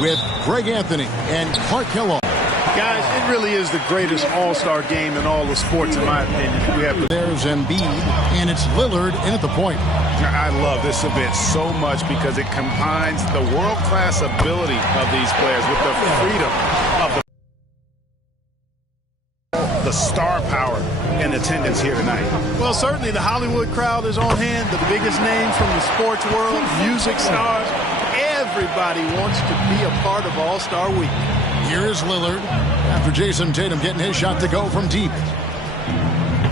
with Greg Anthony and Clark Kellogg. Guys, it really is the greatest all-star game in all the sports, in my opinion. There's Embiid, and it's Lillard in at the point. I love this event so much because it combines the world-class ability of these players with the freedom of the star power in attendance here tonight. Well, certainly the Hollywood crowd is on hand, the biggest names from the sports world, music stars. Everybody wants to be a part of All-Star Week. Here is Lillard after Jason Tatum getting his shot to go from deep.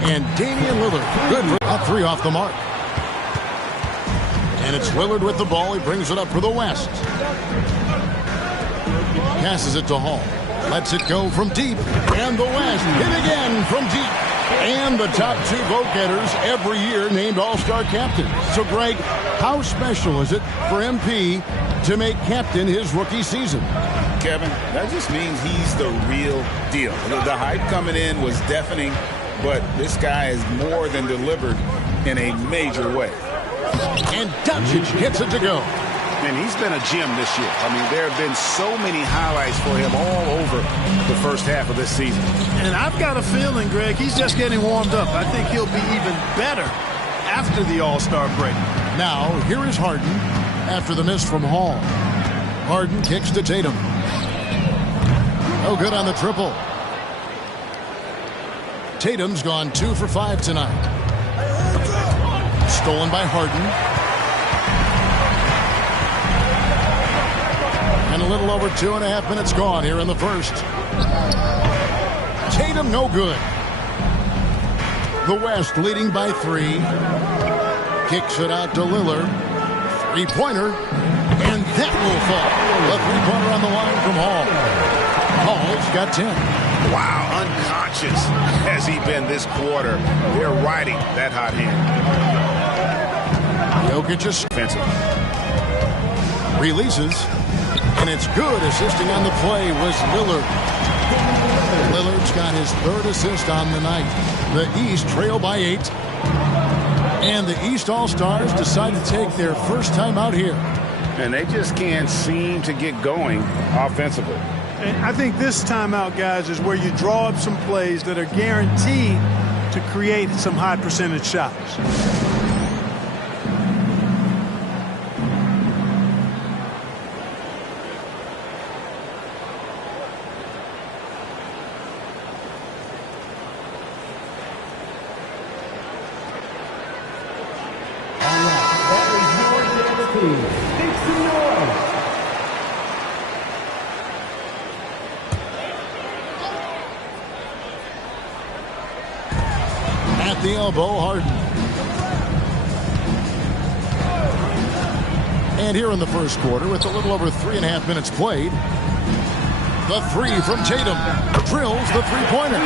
And Damian Lillard, good for a three off the mark. And it's Lillard with the ball. He brings it up for the West. Passes it to Hall. Lets it go from deep. And the West hit again from deep. And the top two vote-getters every year named All-Star captain. So, Greg, how special is it for MP to make captain his rookie season? Kevin, that just means he's the real deal. The hype coming in was deafening, but this guy is more than delivered in a major way. And Doncic gets it to go. And he's been a gem this year. I mean, there have been so many highlights for him all over the first half of this season. And I've got a feeling, Greg, he's just getting warmed up. I think he'll be even better after the All-Star break. Now, here is Harden after the miss from Hall. Harden kicks to Tatum. No good on the triple. Tatum's gone 2 for 5 tonight. Stolen by Harden. And a little over 2.5 minutes gone here in the first. Tatum no good. The West leading by 3. Kicks it out to Lillard. Three-pointer. And that will fall. A three-pointer on the line from Hall. Hall's got 10. Wow, unconscious has he been this quarter. They're riding that hot hand. Jokic is offensive. Releases. And it's good. Assisting on the play was Lillard. Lillard's got his 3rd assist on the night. The East trail by 8. And the East All-Stars decide to take their first time out here. And they just can't seem to get going offensively. And I think this timeout, guys, is where you draw up some plays that are guaranteed to create some high percentage shots. At the elbow, Harden. And here in the first quarter, with a little over 3.5 minutes played, the three from Tatum drills the three-pointer.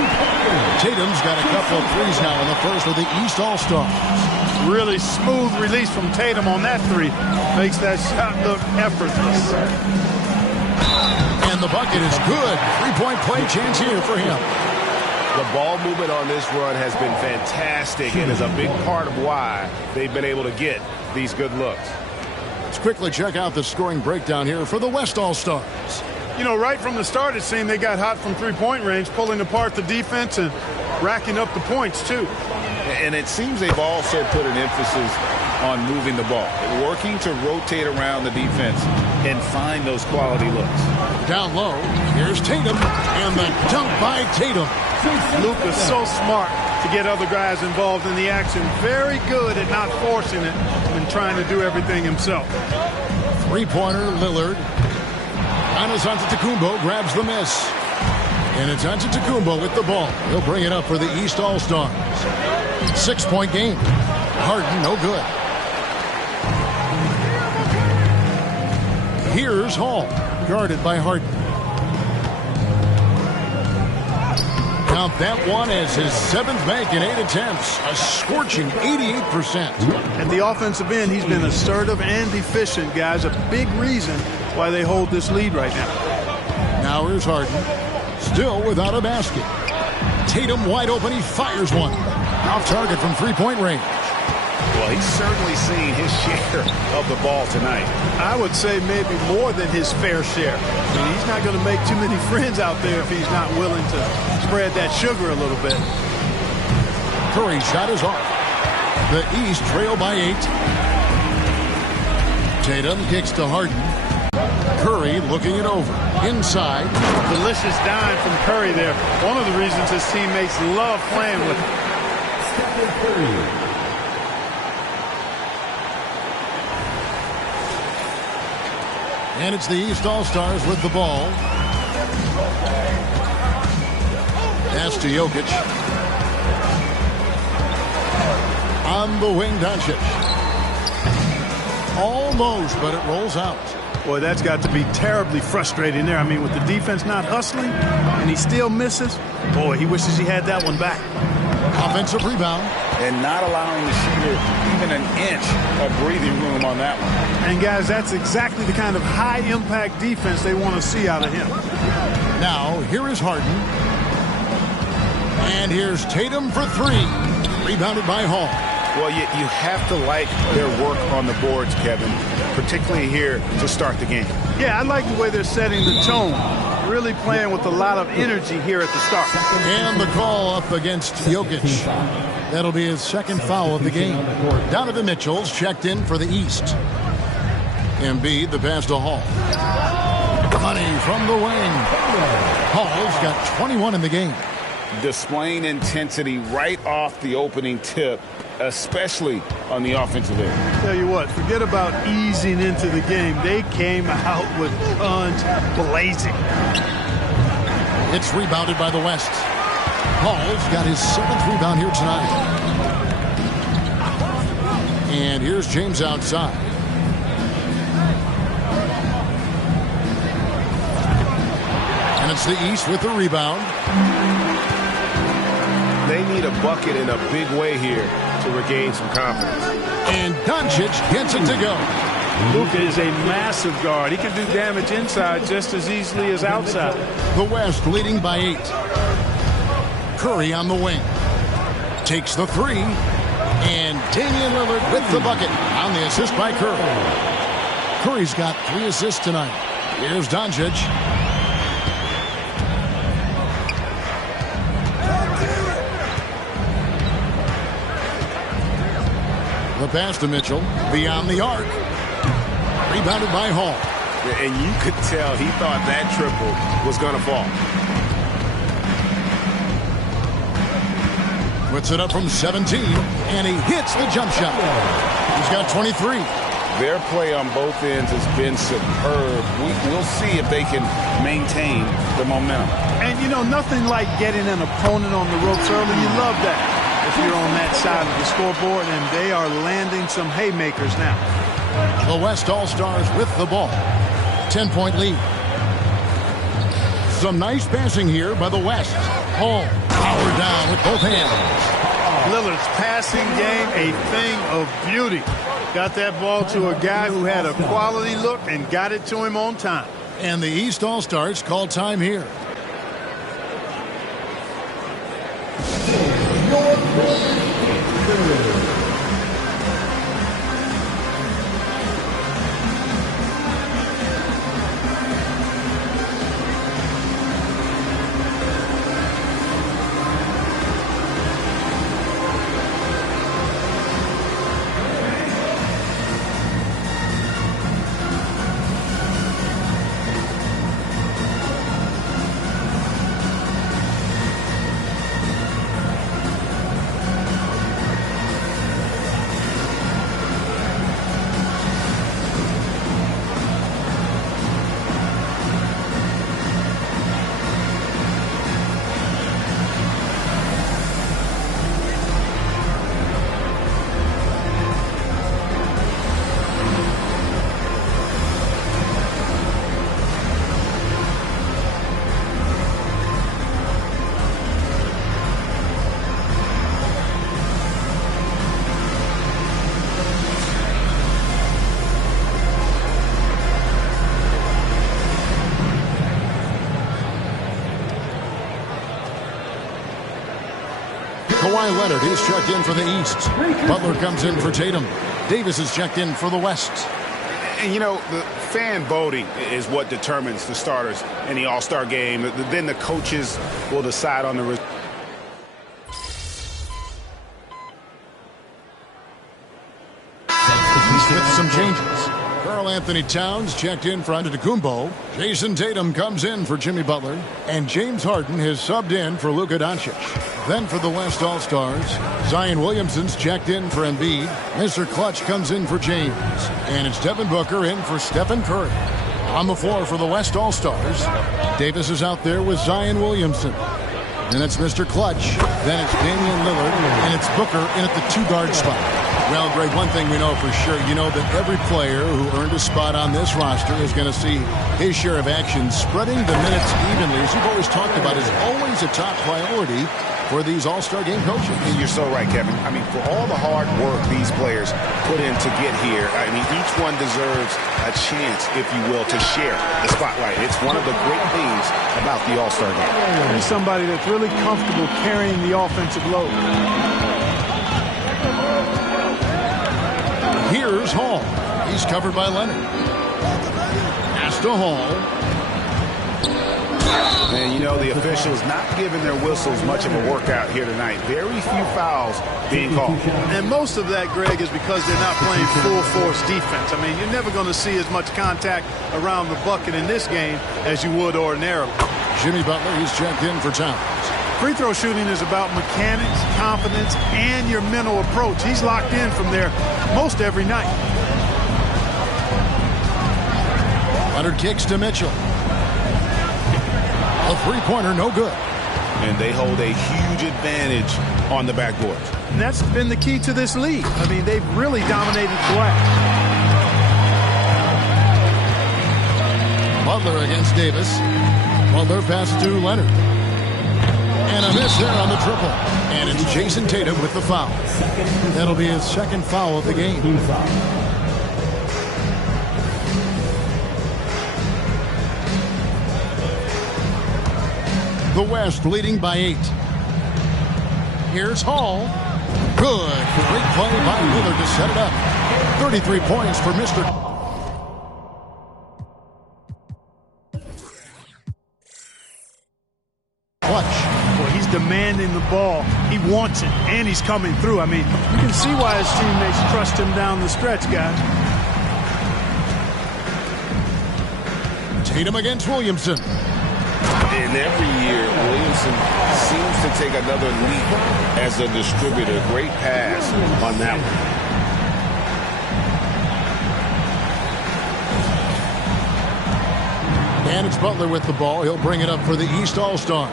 Tatum's got a couple of threes now in the first of the East All-Stars. Really smooth release from Tatum on that three. Makes that shot look effortless. And the bucket is good. Three-point play chance here for him. The ball movement on this run has been fantastic and is a big part of why they've been able to get these good looks. Let's quickly check out the scoring breakdown here for the West All-Stars. You know, right from the start, it seemed they got hot from three-point range, pulling apart the defense and racking up the points, too. And it seems they've also put an emphasis on moving the ball, working to rotate around the defense and find those quality looks. Down low, here's Tatum, and the dunk by Tatum. Luke is so smart to get other guys involved in the action. Very good at not forcing it and trying to do everything himself. Three-pointer, Lillard. Giannis Antetokounmpo grabs the miss. And it's Antetokounmpo with the ball. He'll bring it up for the East All-Stars. 6-point game. Harden, no good. Here's Hall, guarded by Harden. Count that one as his 7th make in 8 attempts. A scorching 88%. At the offensive end, he's been assertive and efficient, guys. A big reason why they hold this lead right now. Now here's Harden. Still without a basket. Tatum wide open. He fires one. Off target from three-point range. Well, he's certainly seen his share of the ball tonight. I would say maybe more than his fair share. I mean, he's not going to make too many friends out there if he's not willing to spread that sugar a little bit. Curry's shot is off. The East trail by 8. Tatum kicks to Harden. Curry looking it over. Inside. Delicious dime from Curry there. One of the reasons his teammates love playing with him. And it's the East All-Stars with the ball. Pass to Jokic. On the wing, Doncic. Almost, but it rolls out. Boy, that's got to be terribly frustrating there. I mean, with the defense not hustling and he still misses, boy, he wishes he had that one back. Offensive rebound. And not allowing the shooter even an inch of breathing room on that one. And, guys, that's exactly the kind of high-impact defense they want to see out of him. Now, here is Harden. And here's Tatum for 3. Rebounded by Hall. Well, you have to like their work on the boards, Kevin, particularly here to start the game. Yeah, I like the way they're setting the tone. Really playing with a lot of energy here at the start. And the call up against Jokic. That'll be his second foul of the game. Donovan Mitchell's checked in for the East. Embiid, the pass to Hall. Money from the wing. Hall's got 21 in the game. Displaying intensity right off the opening tip, especially on the offensive end. Tell you what, forget about easing into the game. They came out with guns blazing. It's rebounded by the West. Hall's got his 7th rebound here tonight. And here's James outside. And it's the East with the rebound. They need a bucket in a big way here to regain some confidence. And Doncic gets it to go. Luka is a massive guard. He can do damage inside just as easily as outside. The West leading by 8. Curry on the wing. Takes the 3. And Damian Lillard with the bucket on the assist by Curry. Curry's got 3 assists tonight. Here's Doncic. The pass to Mitchell. Beyond the arc. Rebounded by Hall. And you could tell he thought that triple was going to fall. Puts it up from 17, and he hits the jump shot. He's got 23. Their play on both ends has been superb. We'll see if they can maintain the momentum. And, you know, nothing like getting an opponent on the ropes early. You love that if you're on that side of the scoreboard, and they are landing some haymakers now. The West All-Stars with the ball. 10-point lead. Some nice passing here by the West. Hall powered down with both hands. Lillard's passing game, a thing of beauty. Got that ball to a guy who had a quality look and got it to him on time. And the East All-Stars call time here. Kawhi Leonard is checked in for the East. Butler comes in for Tatum. Davis is checked in for the West. And, you know, the fan voting is what determines the starters in the All-Star game. Then the coaches will decide on the result. With some changes. Karl Anthony Towns checked in for Antetokounmpo. Jason Tatum comes in for Jimmy Butler. And James Harden has subbed in for Luka Doncic. Then for the West All-Stars, Zion Williamson's checked in for Embiid. Mr. Clutch comes in for James. And it's Devin Booker in for Stephen Curry. On the floor for the West All-Stars, Davis is out there with Zion Williamson. Then it's Mr. Clutch. Then it's Damian Lillard. And it's Booker in at the two-guard spot. Well, Greg, one thing we know for sure, you know that every player who earned a spot on this roster is going to see his share of action. Spreading the minutes evenly, as you've always talked about, is always a top priority for these All-Star game coaches. And you're so right, Kevin. I mean, for all the hard work these players put in to get here, I mean, each one deserves a chance, if you will, to share the spotlight. It's one of the great things about the All-Star game. He's somebody that's really comfortable carrying the offensive load. Here's Hall. He's covered by Leonard. Pass to Hall. And, you know, the officials not giving their whistles much of a workout here tonight. Very few fouls being called. And most of that, Greg, is because they're not playing full-force defense. I mean, you're never going to see as much contact around the bucket in this game as you would ordinarily. Jimmy Butler, he's checked in for Towns. Free throw shooting is about mechanics, confidence, and your mental approach. He's locked in from there most every night. Leonard kicks to Mitchell. A three-pointer, no good. And they hold a huge advantage on the backboard. And that's been the key to this league. I mean, they've really dominated glass. Butler against Davis. Butler passes to Leonard. And a miss there on the triple. And it's Jason Tatum with the foul. That'll be his second foul of the game. The West leading by 8. Here's Hall. Good. Great play by Lillard to set it up. 33 points for Mr. Clutch. Well, he's demanding the ball. He wants it, and he's coming through. I mean, you can see why his teammates trust him down the stretch, guys. Tatum against Williamson. And every year, Williamson seems to take another leap as a distributor. Great pass on that one. And it's Butler with the ball. He'll bring it up for the East All-Stars.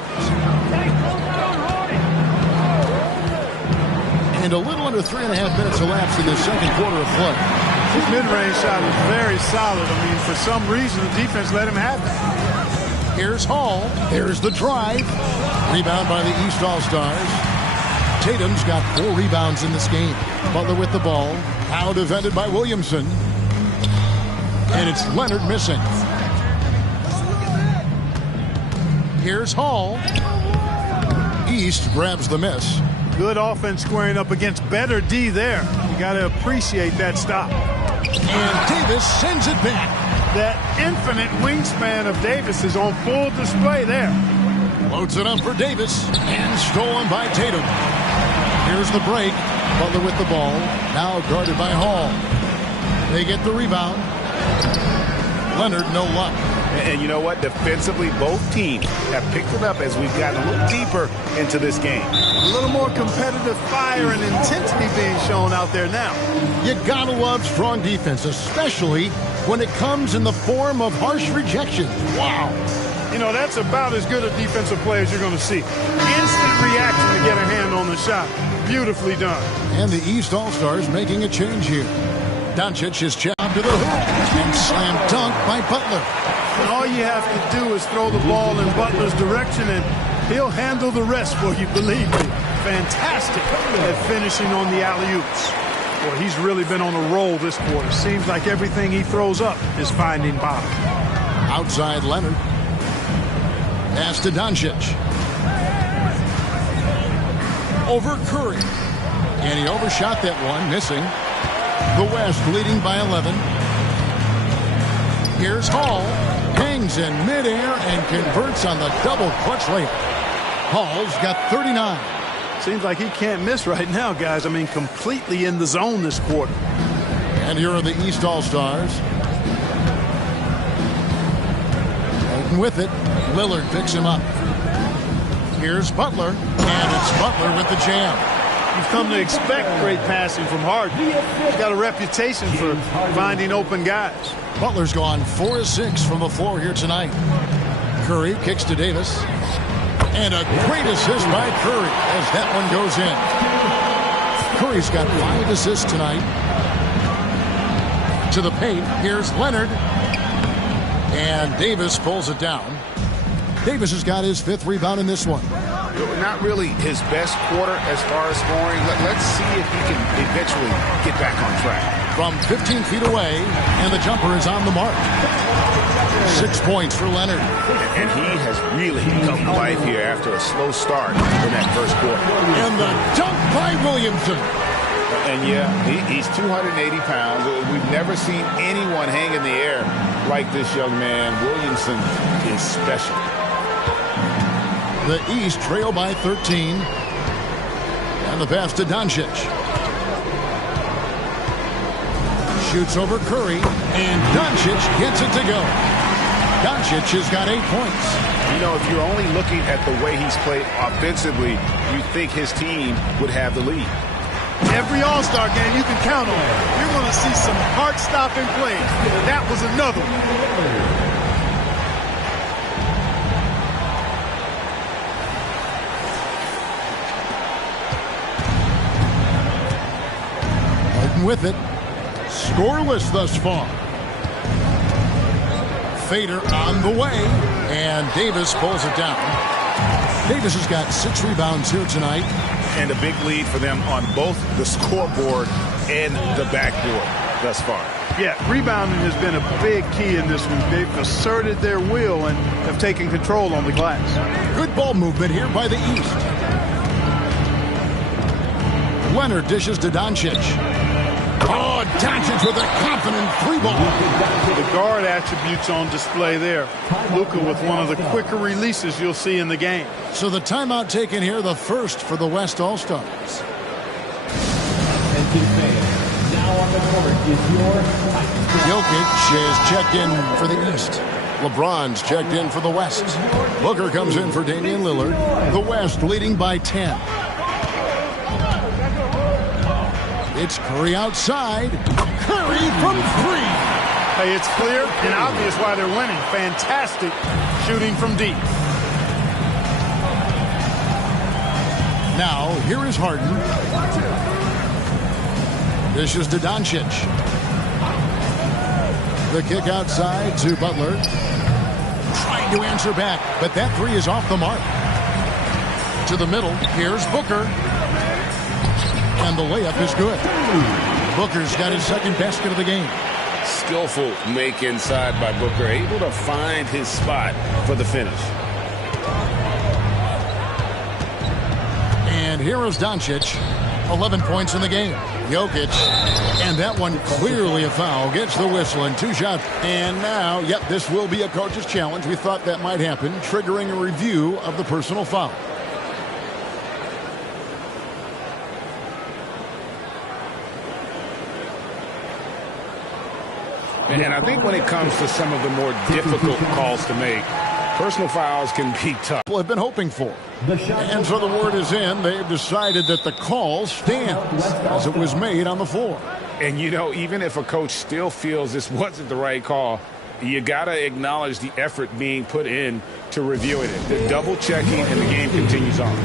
And a little under 3.5 minutes elapsed in the second quarter of play. His mid-range shot is very solid. I mean, for some reason, the defense let him have it. Here's Hall. There's the drive. Rebound by the East All-Stars. Tatum's got 4 rebounds in this game. Butler with the ball. Now defended by Williamson. And it's Leonard missing. Here's Hall. East grabs the miss. Good offense squaring up against better D there. You got to appreciate that stop. And Davis sends it back. That infinite wingspan of Davis is on full display there. Loads it up for Davis. And stolen by Tatum. Here's the break. Butler with the ball. Now guarded by Hall. They get the rebound. Leonard, no luck. And you know what? Defensively, both teams have picked it up as we've gotten a little deeper into this game. A little more competitive fire and intensity being shown out there now. You gotta love strong defense, especially when it comes in the form of harsh rejection. Wow. You know, that's about as good a defensive play as you're going to see. Instant reaction to get a hand on the shot. Beautifully done. And the East All-Stars making a change here. Doncic is jabbed to the hoop and slam dunk by Butler. And all you have to do is throw the ball in Butler's direction, and he'll handle the rest for you, believe me. Fantastic at finishing on the alley-oops. Boy, he's really been on a roll this quarter. Seems like everything he throws up is finding bottom. Outside Leonard. Pass to Doncic. over Curry. And he overshot that one, missing. The West leading by 11. Here's Hall. Hangs in midair and converts on the double clutch layup. Hall's got 39. Seems like he can't miss right now, guys. I mean, completely in the zone this quarter. And here are the East All-Stars. And with it, Lillard picks him up. Here's Butler, and it's Butler with the jam. You've come to expect great passing from Harden. He's got a reputation for finding open guys. Butler's gone 4 of 6 from the floor here tonight. Curry kicks to Davis. And a great assist by Curry as that one goes in. Curry's got 5 assists tonight. To the paint, here's Leonard. And Davis pulls it down. Davis has got his 5th rebound in this one. Not really his best quarter as far as scoring. Let's see if he can eventually get back on track. From 15 feet away, and the jumper is on the mark. 6 points for Leonard. And he has really come to life here after a slow start in that first quarter. And the dunk by Williamson. And yeah, he's 280 pounds. We've never seen anyone hang in the air like this young man. Williamson is special. The East trail by 13. And the pass to Doncic. Shoots over Curry, and Doncic gets it to go. Doncic has got 8 points. You know, if you're only looking at the way he's played offensively, you'd think his team would have the lead. Every All-Star game you can count on. You're going to see some heart-stopping plays. That was another one. With it, scoreless thus far. Fader on the way, and Davis pulls it down. Davis has got 6 rebounds here tonight. And a big lead for them on both the scoreboard and the backboard thus far. Yeah, rebounding has been a big key in this one. They've asserted their will and have taken control on the glass. Good ball movement here by the East. Leonard dishes to Doncic. Oh, Doncic with a confident 3-ball. The guard attributes on display there. Luka with one of the quicker releases you'll see in the game. So the timeout taken here, the first for the West All-Stars. Now on the court is your Jokic is checked in for the East. LeBron's checked in for the West. Booker comes in for Damian Lillard. The West leading by 10. It's Curry outside. Curry from 3. Hey, it's clear and obvious why they're winning. Fantastic shooting from deep. Now, here is Harden. Dishes to Doncic. The kick outside to Butler. Trying to answer back, but that 3 is off the mark. To the middle, here's Booker. And the layup is good. Booker's got his 2nd basket of the game. Skillful make inside by Booker, able to find his spot for the finish. And here is Doncic, 11 points in the game. Jokic, and that one clearly a foul, gets the whistle and 2 shots. And now, yep, this will be a coach's challenge. We thought that might happen, triggering a review of the personal foul. And I think when it comes to some of the more difficult calls to make, personal fouls can be tough. People have been hoping for. And so the word is in. They've decided that the call stands as it was made on the floor. And, you know, even if a coach still feels this wasn't the right call, you got to acknowledge the effort being put in to reviewing it. The double checking, and the game continues on.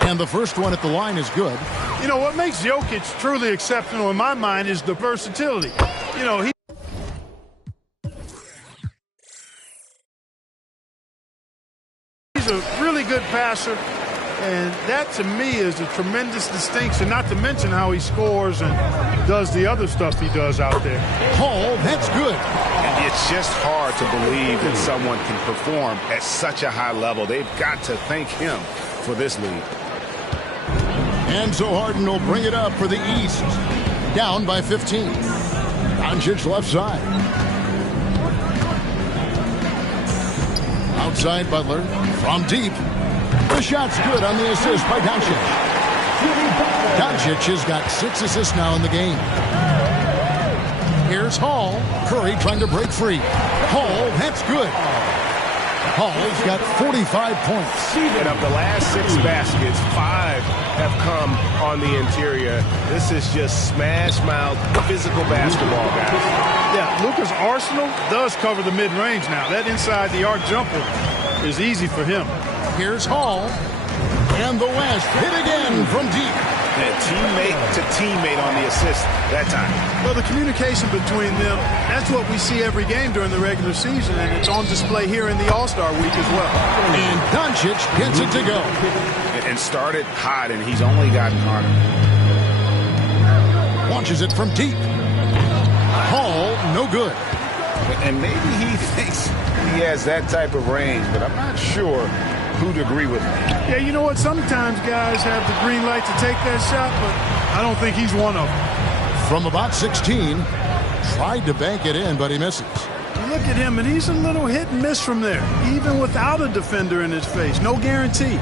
And the first one at the line is good. You know, what makes Jokic truly exceptional in my mind is the versatility. You know, he's a really good passer, And that, to me, is a tremendous distinction, not to mention how he scores and does the other stuff he does out there. Hall, that's good. It's just hard to believe that someone can perform at such a high level. They've got to thank him for this lead. And so Harden will bring it up for the East. Down by 15. Doncic left side. Outside Butler. From deep. The shot's good on the assist by Doncic. Doncic has got 6 assists now in the game. Here's Hall. Curry trying to break free. Hall, that's good. Hall's got 45 points. And of the last 6 baskets, 5 have come on the interior. This is just smash-mouth, physical basketball, guys. Yeah, Luka's arsenal does cover the mid-range now. That inside the arc jumper is easy for him. Here's Hall. And the West hit again from deep. And teammate to teammate on the assist that time. Well, the communication between them, that's what we see every game during the regular season, and it's on display here in the All-Star week as well. And Doncic gets it to go. And started hot, and he's only gotten harder. Launches it from deep. Hall, no good. And maybe he thinks he has that type of range, but I'm not sure who'd agree with him. Yeah, you know what? Sometimes guys have the green light to take that shot, but I don't think he's one of them. From about 16, tried to bank it in, but he misses. You look at him, and he's a little hit and miss from there, even without a defender in his face. No guarantee.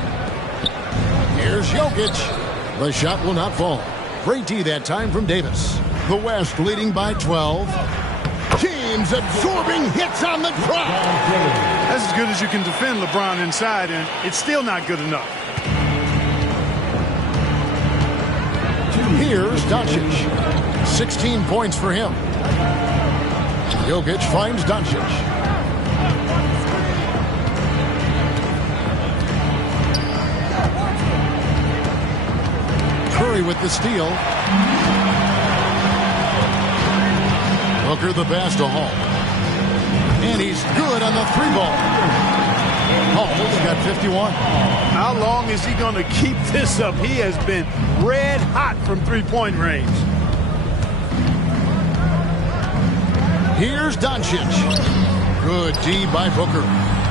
Here's Jokic. The shot will not fall. Great D that time from Davis. The West leading by 12. James absorbing hits on the drop. That's as good as you can defend LeBron inside, and it's still not good enough. Here's Doncic. 16 points for him. Jokic finds Doncic. Curry with the steal. Booker the pass to Hall. And he's good on the 3-ball. Hall's got 51. How long is he going to keep this up? He has been red hot from three-point range. Here's Doncic. Good D by Booker.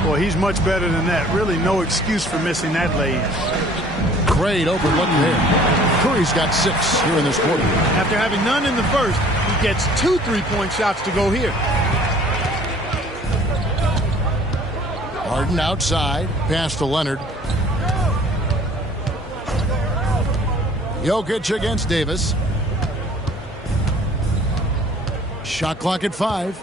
Well, he's much better than that. Really no excuse for missing that lane. Great open look there. Curry's got 6 here in this quarter. After having none in the first, he gets 2 3-point shots to go here. Harden outside. Pass to Leonard. Jokic against Davis. Shot clock at 5.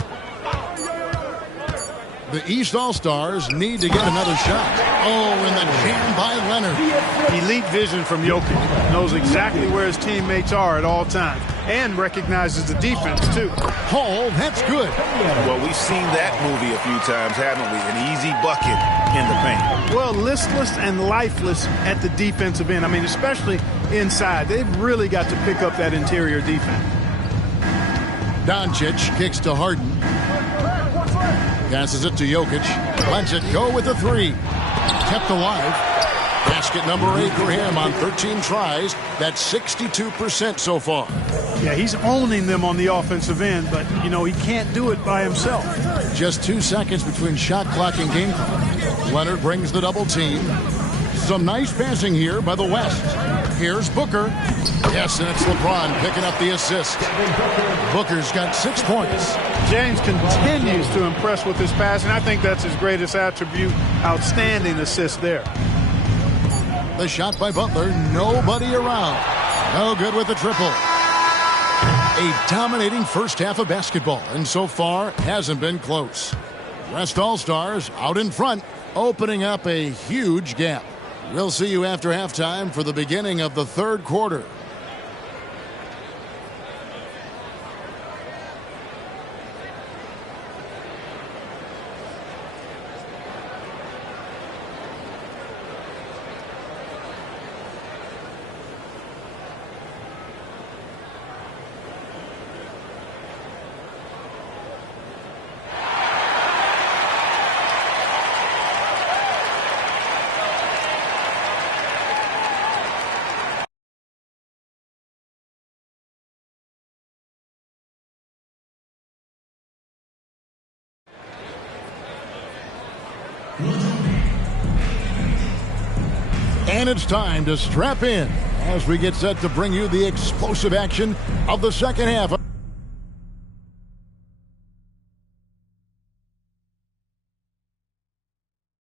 The East All-Stars need to get another shot. Oh, and the jam by Leonard. Elite vision from Jokic. Knows exactly where his teammates are at all times. And recognizes the defense, too. Hall, that's good. Well, we've seen that movie a few times, haven't we? An easy bucket in the paint. Well, listless and lifeless at the defensive end. I mean, especially inside. They've really got to pick up that interior defense. Doncic kicks to Harden. Passes it to Jokic. Lets it go with the 3. Kept alive. Basket number 8 for him on 13 tries. That's 62% so far. Yeah, he's owning them on the offensive end, but, you know, he can't do it by himself. Just 2 seconds between shot clock and game clock. Leonard brings the double team. Some nice passing here by the West. Here's Booker. Yes, and it's LeBron picking up the assist. Booker's got 6 points. James continues to impress with his passing. I think that's his greatest attribute. Outstanding assist there. The shot by Butler. Nobody around. No good with the triple. A dominating first half of basketball, and so far hasn't been close. West All-Stars out in front, opening up a huge gap. We'll see you after halftime for the beginning of the third quarter. And it's time to strap in as we get set to bring you the explosive action of the second half.